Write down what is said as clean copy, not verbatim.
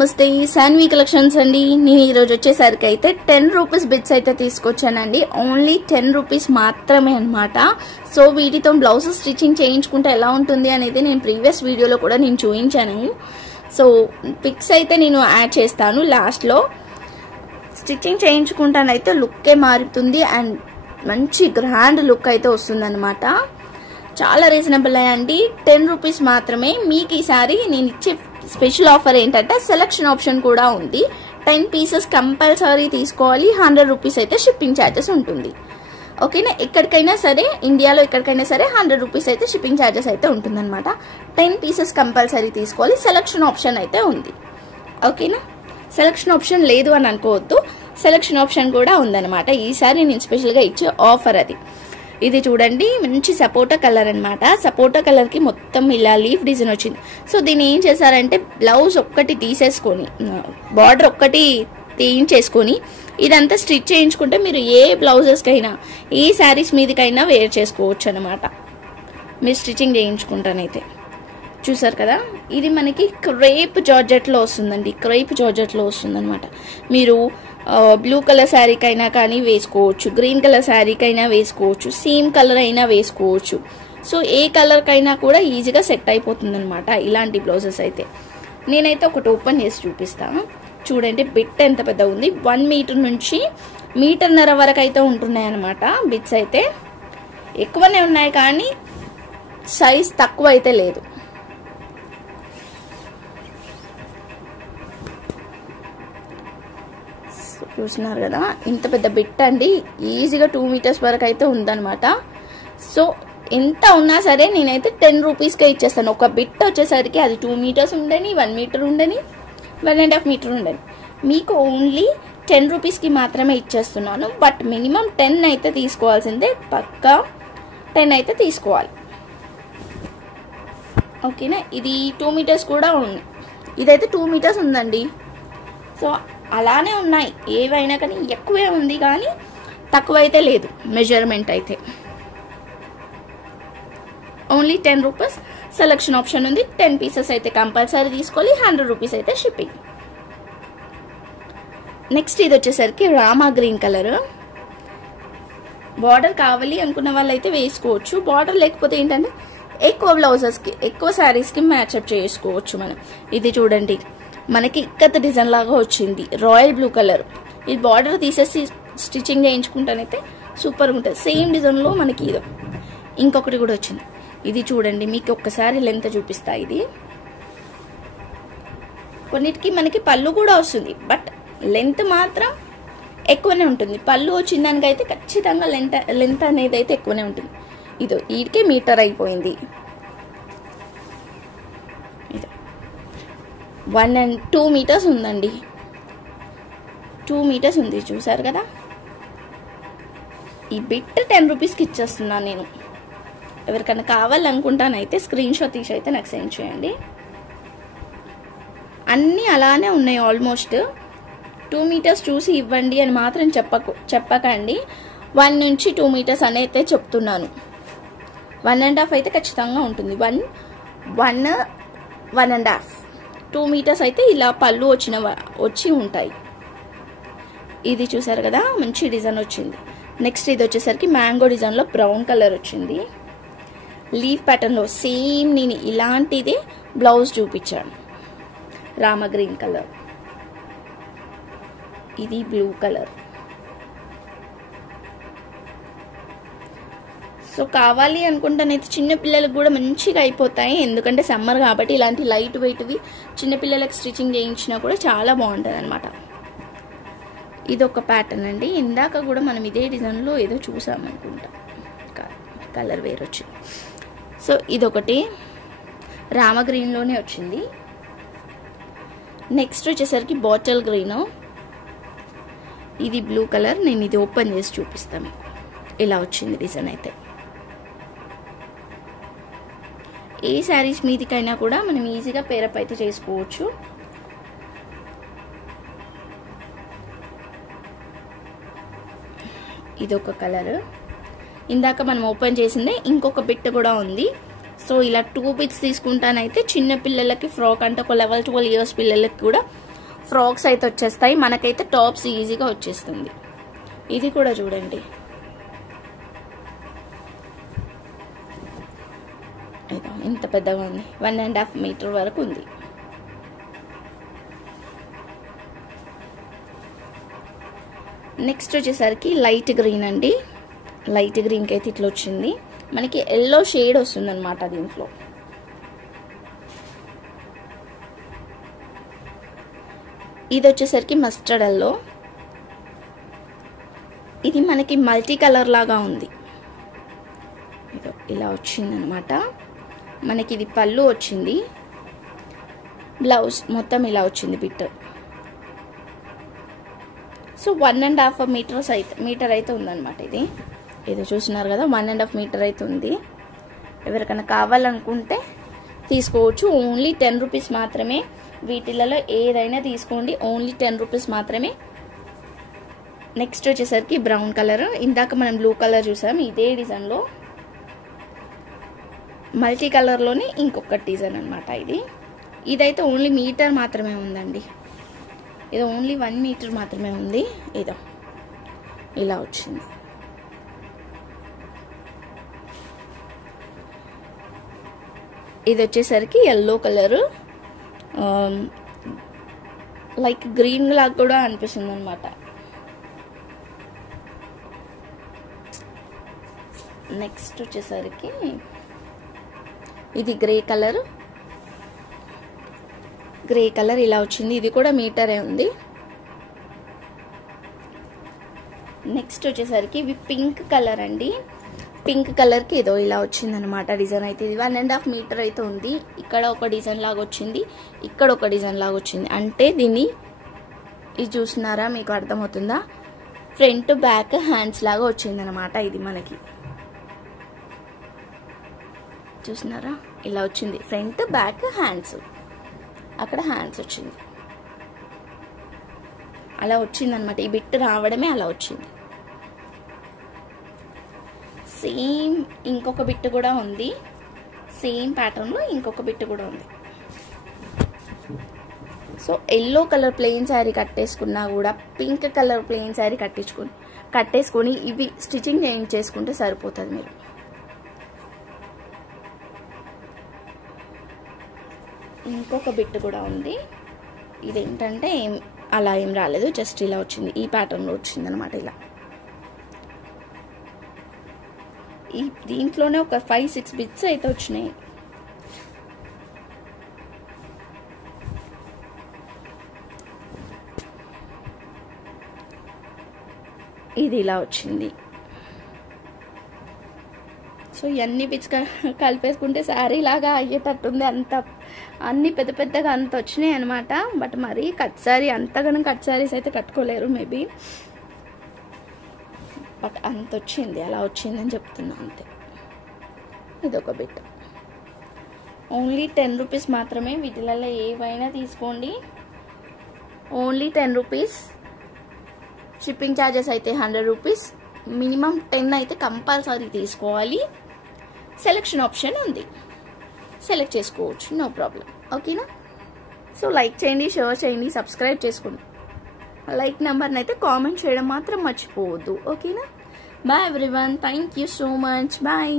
నమస్తే సాన్వి కలెక్షన్స్ అండి. నేను ఈ రోజు వచ్చేసరికి అయితే 10 రూపీస్ బిట్స్ అయితే తీసుకొచ్చానండి. ఓన్లీ 10 రూపీస్ మాత్రమే అన్నమాట. సో వీటితో బ్లౌజ్ స్టిచ్చింగ్ చేయించుకుంటే ఎలా ఉంటుంది అనేది నేను ప్రీవియస్ వీడియోలో కూడా నేను చూపించాను. సో పిక్స్ అయితే నేను యాడ్ చేస్తాను లాస్ట్ లో. స్టిచ్చింగ్ చేయించుకుంటానైతే లుక్కే మారుతుంది అండ్ మంచి గ్రాండ్ లుక్ అయితే వస్తుందన్నమాట. చాలా రీజనబుల్ అండి. 10 రూపీస్ మాత్రమే. మీకు ఈసారి నేను ఇచ్చే స్పెషల్ ఆఫర్ ఏంటంటే సెలక్షన్ ఆప్షన్ కూడా ఉంది. 10 పీసెస్ కంపల్సరీ తీసుకోవాలి. 100 రూపీస్ అయితే షిప్పింగ్ ఛార్జెస్ ఉంటుంది. ఓకేనా, ఎక్కడికైనా సరే ఇండియాలో ఎక్కడికైనా సరే 100 రూపీస్ అయితే షిప్పింగ్ ఛార్జెస్ అయితే ఉంటుందన్నమాట. 10 పీసెస్ కంపల్సరీ తీసుకోవాలి. సెలక్షన్ ఆప్షన్ అయితే ఉంది. ఓకేనా, సెలక్షన్ ఆప్షన్ లేదు అని అనుకోవద్దు, సెలక్షన్ ఆప్షన్ కూడా ఉందన్నమాట. ఈసారి నేను స్పెషల్గా ఇచ్చే ఆఫర్ అది. ఇది చూడండి, మంచి సపోటా కలర్ అనమాట. సపోటా కలర్ కి మొత్తం ఇలా లీఫ్ డిజైన్ వచ్చింది. సో దీన్ని ఏం చేశారంటే బ్లౌజ్ ఒక్కటి తీసేసుకొని బార్డర్ ఒక్కటి తీయించేసుకొని ఇదంతా స్టిచ్ చేయించుకుంటే మీరు ఏ బ్లౌజెస్ కైనా ఏ శారీస్ మీదకైనా వేర్ చేసుకోవచ్చు అనమాట. మీరు స్టిచ్చింగ్ చేయించుకుంటానైతే చూసారు కదా. ఇది మనకి క్రేప్ జార్జెట్ లో వస్తుందండి. క్రేప్ జార్జెట్ లో వస్తుంది అనమాట. మీరు బ్లూ కలర్ శారీకైనా కానీ వేసుకోవచ్చు, గ్రీన్ కలర్ శారీకైనా వేసుకోవచ్చు, సేమ్ కలర్ అయినా వేసుకోవచ్చు. సో ఏ కలర్ కైనా కూడా ఈజీగా సెట్ అయిపోతుంది అనమాట ఇలాంటి బ్లౌజెస్ అయితే. నేనైతే ఒకటి ఓపెన్ చేసి చూపిస్తాను. చూడండి బిట్ ఎంత పెద్ద ఉంది. 1 మీటర్ నుంచి 1.5 మీటర్ వరకు అయితే ఉంటున్నాయి అనమాట. బిట్స్ అయితే ఎక్కువనే ఉన్నాయి కానీ సైజ్ తక్కువ అయితే లేదు. చూస్తున్నారు కదా, ఇంత పెద్ద బిట్ అండి. ఈజీగా 2 మీటర్స్ వరకు అయితే ఉందన్నమాట. సో ఎంత ఉన్నా సరే నేనైతే 10 రూపీస్కే ఇచ్చేస్తాను. ఒక బిట్ వచ్చేసరికి అది 2 మీటర్స్ ఉండని, 1 మీటర్ ఉండని, 1.5 మీటర్ ఉండని, మీకు ఓన్లీ 10 రూపీస్కి మాత్రమే ఇచ్చేస్తున్నాను. బట్ మినిమం 10 అయితే తీసుకోవాల్సిందే, పక్కా 10 అయితే తీసుకోవాలి. ఓకేనా, ఇది 2 మీటర్స్ కూడా ఉంది. ఇదైతే 2 మీటర్స్ ఉందండి. సో అలానే ఉన్నాయి ఏవైనా కానీ, ఎక్కువే ఉంది కానీ తక్కువ అయితే లేదు మెజర్మెంట్ అయితే. Only 10 rupees. సెలక్షన్ ఆప్షన్ ఉంది. 10 పీసెస్ అయితే కంపల్సరీ తీసుకోవాలి. 100 రూపీస్ అయితే షిప్పింగ్. నెక్స్ట్ ఇది వచ్చేసరికి రామా గ్రీన్ కలర్. బార్డర్ కావాలి అనుకున్న వాళ్ళు అయితే వేసుకోవచ్చు. బార్డర్ లేకపోతే ఏంటంటే ఎక్కువ బ్లౌజెస్కి ఎక్కువ శారీస్కి మ్యాచ్అప్ చేసుకోవచ్చు మనం. ఇది చూడండి, మనకి ఇక్కత్ డిజైన్ లాగా వచ్చింది. Royal blue colour. ఈ బార్డర్ తీసేసి స్టిచ్చింగ్ చేయించుకుంటానైతే సూపర్గా ఉంటుంది. సేమ్ డిజైన్లో మనకి ఇది ఇంకొకటి కూడా వచ్చింది. ఇది చూడండి, మీకు ఒక్కసారి లెంత్ చూపిస్తా. ఇది కొన్నిటికి మనకి పళ్ళు కూడా వస్తుంది, బట్ లెంత్ మాత్రం ఎక్కువనే ఉంటుంది. పళ్ళు వచ్చిన దానికైతే ఖచ్చితంగా లెంత్ అనేది అయితే ఎక్కువనే ఉంటుంది. ఇదో వీటికే మీటర్ అయిపోయింది. 1 and 2 మీటర్స్ ఉందండి. 2 మీటర్స్ ఉంది, చూసారు కదా. ఈ బిట్ 10 రూపీస్కి ఇచ్చేస్తున్నాను నేను. ఎవరికైనా కావాలనుకుంటానైతే స్క్రీన్ షాట్ తీసి అయితే నాకు సెండ్ చేయండి. అన్నీ అలానే ఉన్నాయి ఆల్మోస్ట్. 2 మీటర్స్ చూసి ఇవ్వండి అని మాత్రం చెప్పకండి. 1 నుంచి 2 మీటర్స్ అని అయితే చెప్తున్నాను. 1.5 అయితే ఖచ్చితంగా ఉంటుంది. 1.5 2 మీటర్స్ అయితే ఇలా పళ్ళు వచ్చి ఉంటాయి. ఇది చూసారు కదా, మంచి డిజైన్ వచ్చింది. నెక్స్ట్ ఇది వచ్చేసరికి మ్యాంగో డిజైన్లో బ్రౌన్ కలర్ వచ్చింది. లీఫ్ ప్యాటర్న్లో సేమ్ నేను ఇలాంటిది బ్లౌజ్ చూపించాను. రామ గ్రీన్ కలర్, ఇది బ్లూ కలర్. సో కావాలి అనుకుంటానైతే చిన్న పిల్లలకు కూడా మంచిగా అయిపోతాయి. ఎందుకంటే సమ్మర్ కాబట్టి ఇలాంటి లైట్ వెయిట్వి చిన్నపిల్లలకు స్టిచ్చింగ్ చేయించినా కూడా చాలా బాగుంటుంది అనమాట. ఇది ఒక ప్యాటర్న్ అండి. ఇందాక కూడా మనం ఇదే డిజైన్లో ఏదో చూసామనుకుంటా, కలర్ వేరు వచ్చింది. సో ఇదొకటి రామ గ్రీన్లోనే వచ్చింది. నెక్స్ట్ వచ్చేసరికి బాటిల్ గ్రీన్. ఇది బ్లూ కలర్. నేను ఇది ఓపెన్ చేసి చూపిస్తాను. ఇలా వచ్చింది డిజైన్ అయితే. ఏ శారీస్ మీదికైనా కూడా మనం ఈజీగా పేరప్ అయితే చేసుకోవచ్చు. ఇదొక కలర్. ఇందాక మనం ఓపెన్ చేసిందే ఇంకొక బిట్ కూడా ఉంది. సో ఇలా 2 బిట్స్ తీసుకుంటానైతే చిన్న పిల్లలకి ఫ్రాక్ అంటే ఒక లెవెల్ 12 ఇయర్స్ పిల్లలకి కూడా ఫ్రాక్స్ అయితే వచ్చేస్తాయి, మనకైతే టాప్స్ ఈజీగా వచ్చేస్తుంది. ఇది కూడా చూడండి, ఎంత పెద్దగా ఉంది, 1.5 మీటర్ వరకు ఉంది. నెక్స్ట్ వచ్చేసరికి లైట్ గ్రీన్ అండి. లైట్ గ్రీన్కి అయితే ఇట్లా వచ్చింది, మనకి ఎల్లో షేడ్ వస్తుంది అనమాట దీంట్లో. ఇది వచ్చేసరికి మస్టర్డ్ ఎల్లో, ఇది మనకి మల్టీ కలర్ లాగా ఉంది. ఇలా వచ్చింది అనమాట. మనకి ఇది పళ్ళు వచ్చింది, బ్లౌజ్ మొత్తం ఇలా వచ్చింది బిట్. సో 1.5 మీటర్ అయితే ఉందన్నమాట. ఇది చూస్తున్నారు కదా, 1.5 మీటర్ అయితే ఉంది. ఎవరికైనా కావాలనుకుంటే తీసుకోవచ్చు. ఓన్లీ 10 రూపీస్ మాత్రమే. వీటిలలో ఏదైనా తీసుకోండి, ఓన్లీ 10 రూపీస్ మాత్రమే. నెక్స్ట్ వచ్చేసరికి బ్రౌన్ కలర్, ఇందాక మనం బ్లూ కలర్ చూసాం, ఇదే డిజైన్లో మల్టీ కలర్లోనే ఇంకొక డిజైన్ అనమాట. ఇదైతే ఓన్లీ మీటర్ మాత్రమే ఉందండి. ఇది ఓన్లీ 1 మీటర్ మాత్రమే ఉంది. ఇదో ఇలా వచ్చింది. ఇది వచ్చేసరికి ఎల్లో కలర్, లైక్ గ్రీన్ లాగా కూడా అనిపిస్తుంది అనమాట. నెక్స్ట్ వచ్చేసరికి ఇది గ్రే కలర్ ఇలా వచ్చింది. ఇది కూడా మీటరే ఉంది. నెక్స్ట్ వచ్చేసరికి ఇవి పింక్ కలర్ అండి. పింక్ కలర్కి ఏదో ఇలా వచ్చింది అనమాట డిజైన్. అయితే ఇది 1.5 మీటర్ అయితే ఉంది. ఇక్కడ ఒక డిజైన్ లాగా వచ్చింది, ఇక్కడ ఒక డిజైన్ లాగా వచ్చింది. అంటే దీన్ని ఇది చూస్తున్నారా, మీకు అర్థమవుతుందా? ఫ్రంట్ బ్యాక్ హ్యాండ్స్ లాగా వచ్చింది అనమాట. ఇది మనకి చూస్తున్నారా, ఇలా వచ్చింది. ఫ్రంట్ బ్యాక్ హ్యాండ్స్, అక్కడ హ్యాండ్స్ వచ్చింది, అలా వచ్చింది అనమాట. ఈ బిట్ రావడమే అలా వచ్చింది. సేమ్ ఇంకొక బిట్ కూడా ఉంది, సేమ్ ప్యాటర్న్లో ఇంకొక బిట్ కూడా ఉంది. So yellow colour plain sari కట్టేసుకున్నా కూడా పింక్ కలర్ ప్లెయిన్ శారీ కట్టేసుకొని ఇవి స్టిచ్చింగ్ చేయించేసుకుంటే సరిపోతుంది. మీరు ఇంకొక బిట్ కూడా ఉంది. ఇదేంటంటే అలా ఏం రాలేదు, జస్ట్ ఇలా వచ్చింది, ఈ ప్యాటర్న్లో వచ్చింది అనమాట. ఇలా దీంట్లోనే ఒక 5-6 బిట్స్ అయితే వచ్చినాయి. ఇది ఇలా వచ్చింది. సో ఇవన్నీ బిట్స్ కలిపేసుకుంటే శారీ లాగా అయ్యేటట్టుంది. అన్ని పెద్ద పెద్దగా అంత వచ్చినాయి అనమాట. బట్ మరి కట్ శారీ అంతగానో కట్ శారీస్ అయితే కట్టుకోలేరు మేబీ, బట్ అంత వచ్చింది, అలా వచ్చిందని చెప్తున్నా అంతే. ఇదొక బిట్, ఓన్లీ 10 రూపీస్ మాత్రమే. వీటిలలో ఏవైనా తీసుకోండి, ఓన్లీ 10 రూపీస్. షిప్పింగ్ ఛార్జెస్ అయితే 100 రూపీస్. మినిమం 10 అయితే కంపల్సరీ తీసుకోవాలి. సెలెక్షన్ ఆప్షన్ ఉంది, సెలెక్ట్ చేసుకోవచ్చు, నో ప్రాబ్లం. ఓకేనా? సో లైక్ చేయండి, షేర్ చేయండి, సబ్స్క్రైబ్ చేసుకోండి. లైక్ నెంబర్ని అయితే కామెంట్ చేయడం మాత్రం మర్చిపోవద్దు. ఓకేనా? Bye everyone, thank you so much, bye.